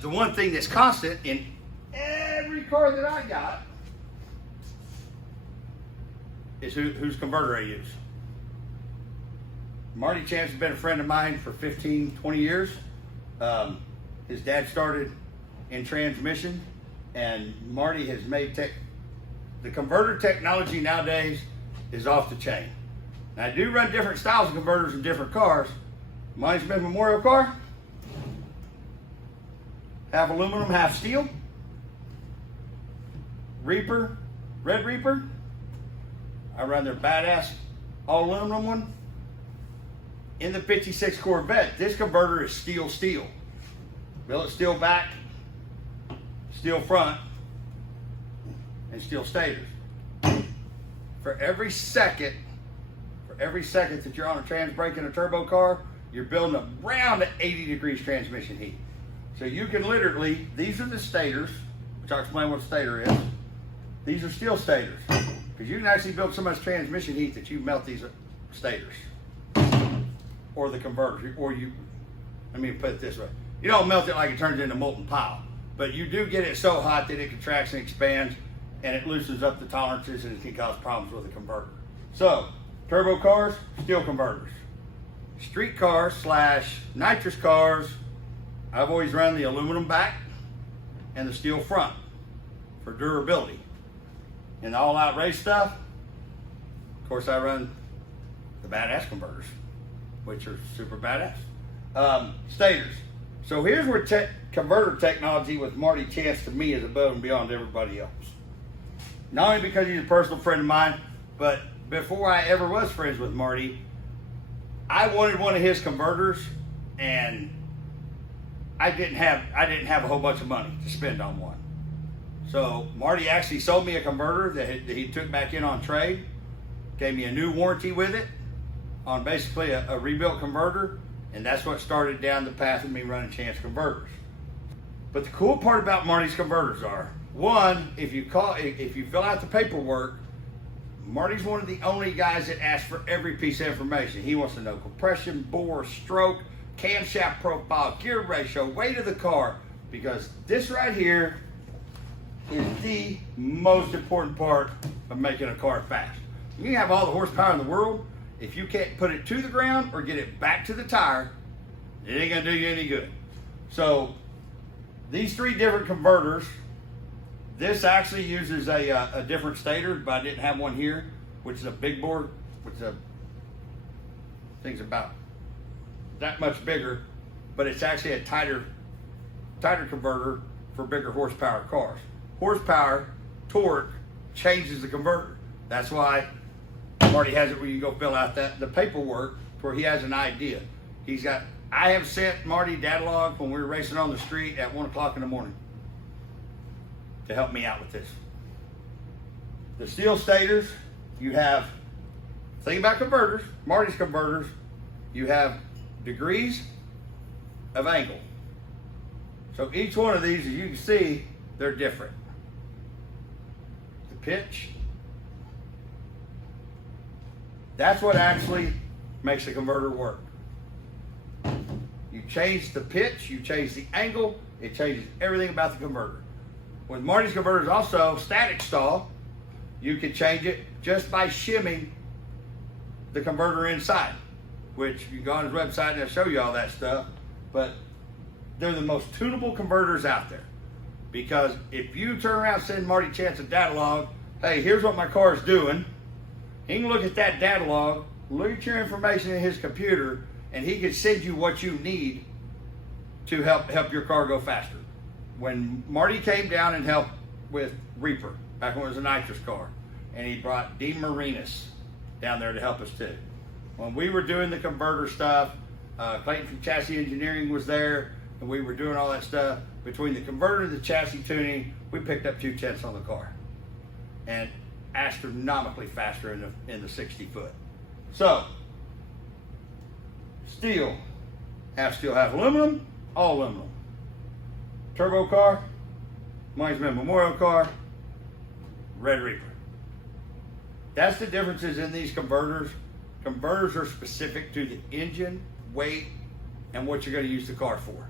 But the one thing that's constant in every car that I got is whose converter I use. Marty Chance has been a friend of mine for 15, 20 years. His dad started in transmission, and Marty has made the converter technology nowadays is off the chain. Now, I do run different styles of converters in different cars. Mine's been Memorial car, half aluminum, half steel. Reaper, Red Reaper, I run their badass all aluminum one. In the 56 Corvette, this converter is steel. Billet steel back, steel front, and steel stators. For every second that you're on a trans brake in a turbo car, you're building around 80 degrees transmission heat. So you can literally, these are the stators, which I'll explain what a stator is. These are steel stators, because you can actually build so much transmission heat that you melt these stators, or the converters, let me put it this way. You don't melt it like it turns into molten pile, but you do get it so hot that it contracts and expands, and it loosens up the tolerances, and it can cause problems with the converter. So, turbo cars, steel converters. Street cars / nitrous cars, I've always run the aluminum back and the steel front for durability. In the all-out race stuff, of course, I run the badass converters, which are super badass. Stators. So here's where converter technology with Marty Chance to me is above and beyond everybody else. Not only because he's a personal friend of mine, but before I ever was friends with Marty, I wanted one of his converters, and I didn't have a whole bunch of money to spend on one. So Marty actually sold me a converter that he took back in on trade, gave me a new warranty with it on basically a rebuilt converter, and that's what started down the path of me running Chance converters. But the cool part about Marty's converters are, one, if you fill out the paperwork, Marty's one of the only guys that asks for every piece of information. He wants to know compression, bore, stroke, camshaft profile, gear ratio, weight of the car, because this right here is the most important part of making a car fast. You can have all the horsepower in the world. If you can't put it to the ground or get it back to the tire, it ain't gonna do you any good. So these 3 different converters, this actually uses a different stator, but I didn't have one here, which is a big bore, which thing's about that much bigger, but it's actually a tighter converter for bigger horsepower cars. Horsepower, torque changes the converter. That's why Marty has it where you go fill out the paperwork where he has an idea. I have sent Marty data log when we were racing on the street at 1 o'clock in the morning to help me out with this. The steel stators, you have, think about converters, Marty's converters, you have degrees of angle. So each one of these, as you can see, they're different. The pitch, that's what actually makes the converter work. You change the pitch, you change the angle, it changes everything about the converter. With Marty's converters also, static stall, you can change it just by shimming the converter inside, which you can go on his website and I'll show you all that stuff. But they're the most tunable converters out there, because if you turn around and send Marty Chance a data log, hey, here's what my car is doing, he can look at that data log, look at your information in his computer, and he can send you what you need to help your car go faster. When Marty came down and helped with Reaper, back when it was a nitrous car, and he brought Dean Marinas down there to help us too. When we were doing the converter stuff, Clayton from Chassis Engineering was there, and we were doing all that stuff. Between the converter and the chassis tuning, we picked up 2 tenths on the car, and astronomically faster in the 60 foot. So, steel, half steel, half aluminum, all aluminum. Turbo car, mine's been Memorial car, Red Reaper. That's the differences in these converters. Converters are specific to the engine, weight, and what you're going to use the car for.